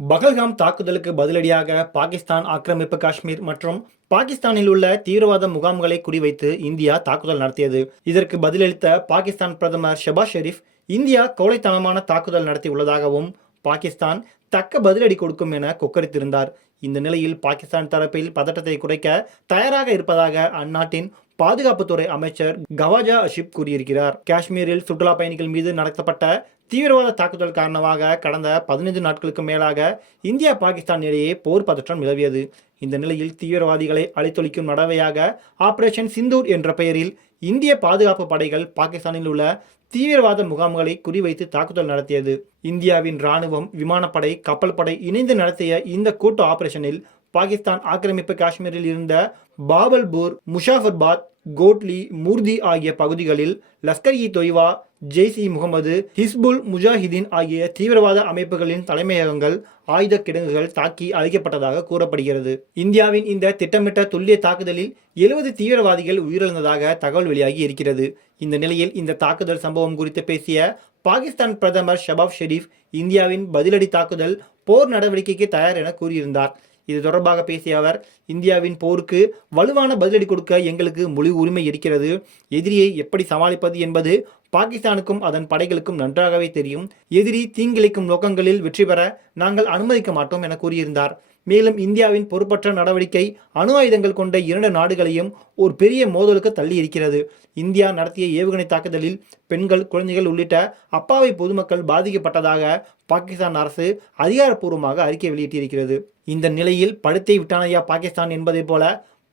பகல்காம் தாக்குதலுக்கு பதிலடியாக பாகிஸ்தான் ஆக்கிரமிப்பு காஷ்மீர் மற்றும் பாகிஸ்தானில் உள்ள தீவிரவாத முகாம்களை குறிவைத்து இந்தியா தாக்குதல் நடத்தியது. இதற்கு பதிலளித்த பாகிஸ்தான் பிரதமர் ஷெபாஸ் ஷெரீப், இந்தியா கோழைத்தனமான தாக்குதல் நடத்தியுள்ளதாகவும் பாகிஸ்தான் தக்க பதிலடி கொடுக்கும் என கொக்கரித்திருந்தார். இந்த நிலையில் பாகிஸ்தான் தரப்பில் பதட்டத்தை குறைக்க தயாராக இருப்பதாக அந்நாட்டின் பாதுகாப்புத்துறை அமைச்சர் கவாஜா அஷிப் கூறியிருக்கிறார். காஷ்மீரில் சுற்றுலா பயணிகள் மீது நடத்தப்பட்ட தீவிரவாத தாக்குதல் காரணமாக கடந்த 15 நாட்களுக்கு மேலாக இந்தியா பாகிஸ்தான் இடையே போர் பதற்றம் நிலவியது. இந்த நிலையில் தீவிரவாதிகளை அழித்தொழிக்கும் நடவடிக்கையாக ஆபரேஷன் சிந்தூர் என்ற பெயரில் இந்திய பாதுகாப்பு படைகள் பாகிஸ்தானில் உள்ள தீவிரவாத முகாம்களை குறிவைத்து தாக்குதல் நடத்தியது. இந்தியாவின் ராணுவம், விமானப்படை, கப்பல் படை இணைந்து நடத்திய இந்த கூட்டு ஆபரேஷனில் பாகிஸ்தான் ஆக்கிரமிப்பு காஷ்மீரில் இருந்த பாபல்பூர், முஷாஃபர்பாத், கோட்லி, மூர்தி ஆகிய பகுதிகளில் லஷ்கர்-இ-தொய்பா, ஜெய்ஷ்-இ-முகமது, ஹிஸ்புல் முஜாஹிதீன் ஆகிய தீவிரவாத அமைப்புகளின் தலைமையகங்கள், ஆயுத கிடங்குகள் தாக்கி அழிக்கப்பட்டதாக கூறப்படுகிறது. இந்தியாவின் இந்த திட்டமிட்ட துல்லிய தாக்குதலில் 70 தீவிரவாதிகள் உயிரிழந்ததாக தகவல் வெளியாகி இருக்கிறது. இந்த நிலையில் இந்த தாக்குதல் சம்பவம் குறித்து பேசிய பாகிஸ்தான் பிரதமர் ஷெபாஸ் ஷெரீப், இந்தியாவின் பதிலடி தாக்குதல் போர் நடவடிக்கைக்கு தயார் என கூறியிருந்தார். இது தொடர்பாக பேசிய அவர், இந்தியாவின் போருக்கு வலுவான பதிலடி கொடுக்க எங்களுக்கு முழு உரிமை இருக்கிறது. எதிரியை எப்படி சமாளிப்பது என்பது பாகிஸ்தானுக்கும் அதன் படைகளுக்கும் நன்றாகவே தெரியும். எதிரி தீங்கிழைக்கும் நோக்கங்களில் வெற்றி பெற நாங்கள் அனுமதிக்க மாட்டோம் என கூறியிருந்தார். மேலும் இந்தியாவின் பொறுப்பற்ற நடவடிக்கை அணு ஆயுதங்கள் கொண்ட 2 நாடுகளையும் ஒரு பெரிய மோதலுக்கு தள்ளி இருக்கிறது. இந்தியா நடத்திய ஏவுகணை தாக்குதலில் பெண்கள், குழந்தைகள் உள்ளிட்ட அப்பாவி பொதுமக்கள் பாதிக்கப்பட்டதாக பாகிஸ்தான் அரசு அதிகாரப்பூர்வமாக அறிக்கை வெளியிட்டிருக்கிறது. இந்த நிலையில் படுத்தை விட்டானையா பாகிஸ்தான் என்பதை போல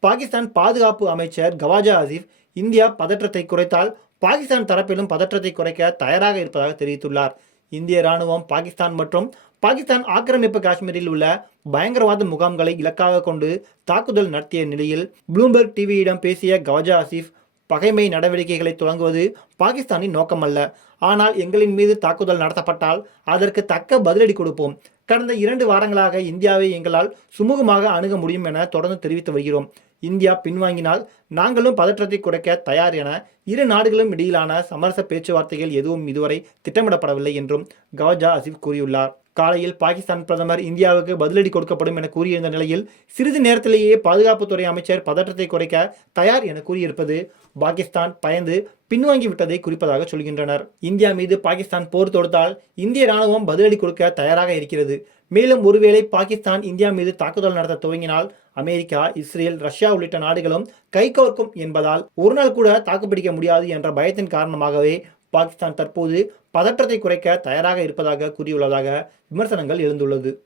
பாகிஸ்தான் பாதுகாப்பு அமைச்சர் கவாஜா ஆசிப், இந்தியா பதற்றத்தை குறைத்தால் பாகிஸ்தான் தரப்பிலும் பதற்றத்தை குறைக்க தயாராக இருப்பதாக தெரிவித்துள்ளார். இந்திய ராணுவம் பாகிஸ்தான் மற்றும் பாகிஸ்தான் ஆக்கிரமிப்பு காஷ்மீரில் உள்ள பயங்கரவாத முகாம்களை இலக்காக கொண்டு தாக்குதல் நடத்திய நிலையில் ப்ளூம்பெர்க் டிவியிடம் பேசிய கவாஜா ஆசிப், பகைமை நடவடிக்கைகளை தொடங்குவது பாகிஸ்தானின் நோக்கமல்ல. ஆனால் எங்களின் மீது தாக்குதல் நடத்தப்பட்டால் அதற்கு தக்க பதிலடி கொடுப்போம். கடந்த 2 வாரங்களாக இந்தியாவை எங்களால் சுமூகமாக அணுக முடியும் என தொடர்ந்து தெரிவித்து வருகிறோம். இந்தியா பின்வாங்கினால் நாங்களும் பதற்றத்தை குறைக்க தயார் என இரு நாடுகளும் இடையிலான சமரச பேச்சுவார்த்தைகள் எதுவும் இதுவரை திட்டமிடப்படவில்லை என்றும் கவாஜா ஆசிப் கூறியுள்ளார். காலையில் பாகிஸ்தான் பிரதமர் இந்தியாவுக்கு பதிலடி கொடுக்கப்படும் என கூறியிருந்த நிலையில் சிறிது நேரத்திலேயே பாதுகாப்புத்துறை அமைச்சர் பதற்றத்தை குறைக்க தயார் என கூறியிருப்பது பாகிஸ்தான் பயந்து பின்வாங்கி விட்டதை குறிப்பதாக சொல்கின்றனர். இந்தியா மீது பாகிஸ்தான் போர் தொடுத்தால் இந்திய ராணுவம் பதிலடி கொடுக்க தயாராக இருக்கிறது. மேலும் ஒருவேளை பாகிஸ்தான் இந்தியா மீது தாக்குதல் நடத்த துவங்கினால் அமெரிக்கா, இஸ்ரேல், ரஷ்யா உள்ளிட்ட நாடுகளும் கைகோர்க்கும் என்பதால் ஒரு நாள் கூட தாக்குப்பிடிக்க முடியாது என்ற பயத்தின் காரணமாகவே பாகிஸ்தான் தற்போது பதற்றத்தை குறைக்க தயாராக இருப்பதாக கூறியுள்ளதாக விமர்சனங்கள் எழுந்துள்ளது.